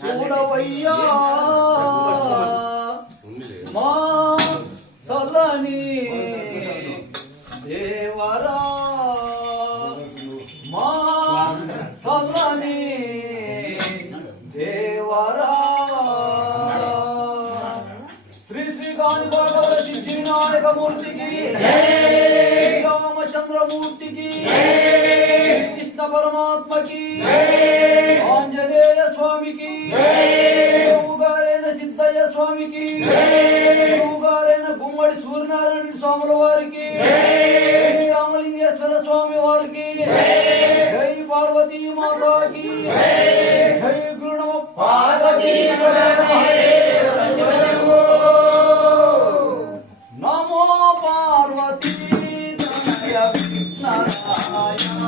చూడవయ్యా మా చల్లని దేవరా మా చల్లని దేవరా శ్రీ శ్రీకాంత్ భాగవత సిద్ధి వినాయక మూర్తికి రామచంద్రమూర్తికి కృష్ణ పరమాత్మకి ఆంజనేయ స్వామికి గారైన సిద్ధయ్య స్వామికి గారైన గుమ్మడి సూర్యనారాయణ స్వాముల వారికి రామలింగేశ్వర స్వామి వారికి జై పార్వతీ మాతాకి జై గురు నమ పార్వతీ నమో పార్వతీ నారాయణ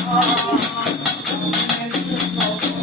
Namo